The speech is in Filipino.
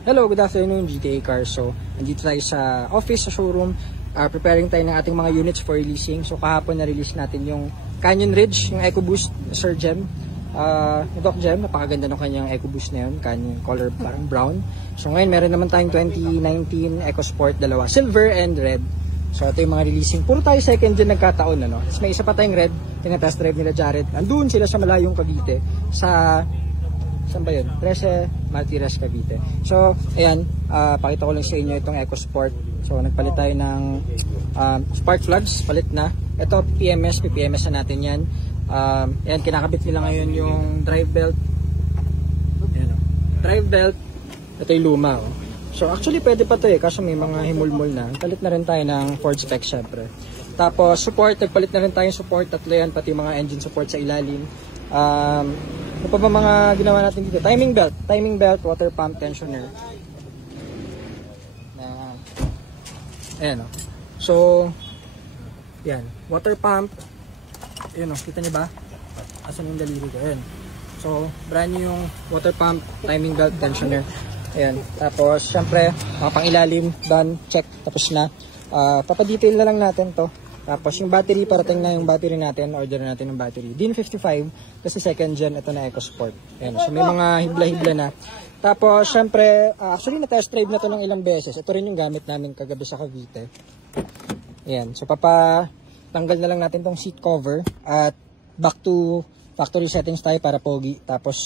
Hello, good afternoon GTA Cars. So, nandito tayo sa office, sa showroom. Preparing tayo ng ating mga units for releasing. So, kahapon na-release natin yung Canyon Ridge, yung EcoBoost Sir Jem. Doc Jem, napakaganda ng kanyang EcoBoost na yun. Canyon color parang brown. So, ngayon meron naman tayong 2019 EcoSport, dalawa, silver and red. So, ito yung mga releasing. Puro tayo second gen nagkataon, ano? Tapos may isa pa tayong red, tinatest drive nila Jared. Andun sila sa malayong Cavite, sa saan ba yun? 13 Maltires, Cavite. So, ayan, pakita ko lang sa inyo itong EcoSport. So, nagpalit tayo ng spark plugs, palit na. Ito, PPMS na natin yan. Ayan, kinakabit nila ngayon yung drive belt. Ayan, drive belt. Ito yung luma. Oh. So, actually, pwede pa ito kaso may mga himulmul na. Palit na rin tayo ng Ford spec, syempre. Tapos, support, nagpalit na rin tayo support. Tatlo yan, pati mga engine support sa ilalim. Ano pa ba mga ginawa natin dito? Timing belt, water pump tensioner. Ayan o. So, yan. Water pump. Ayan o, kita niyo ba? Asan yung daliri ko? Ayan. So, brand new yung water pump, timing belt, tensioner. Ayan. Tapos, syempre, mga pangilalim, done, check, tapos na. Papadetail na lang natin to. Tapos yung battery, parating na yung battery natin, order natin yung battery. DIN 55, kasi second gen, ito na EcoSport. Ayan, so may mga hibla-hibla na. Tapos, syempre, actually na-test drive na to ng ilang beses. Ito rin yung gamit namin kagabi sa Cavite. Ayan, so tanggal na lang natin tong seat cover at back to factory settings tayo para pogi. Tapos,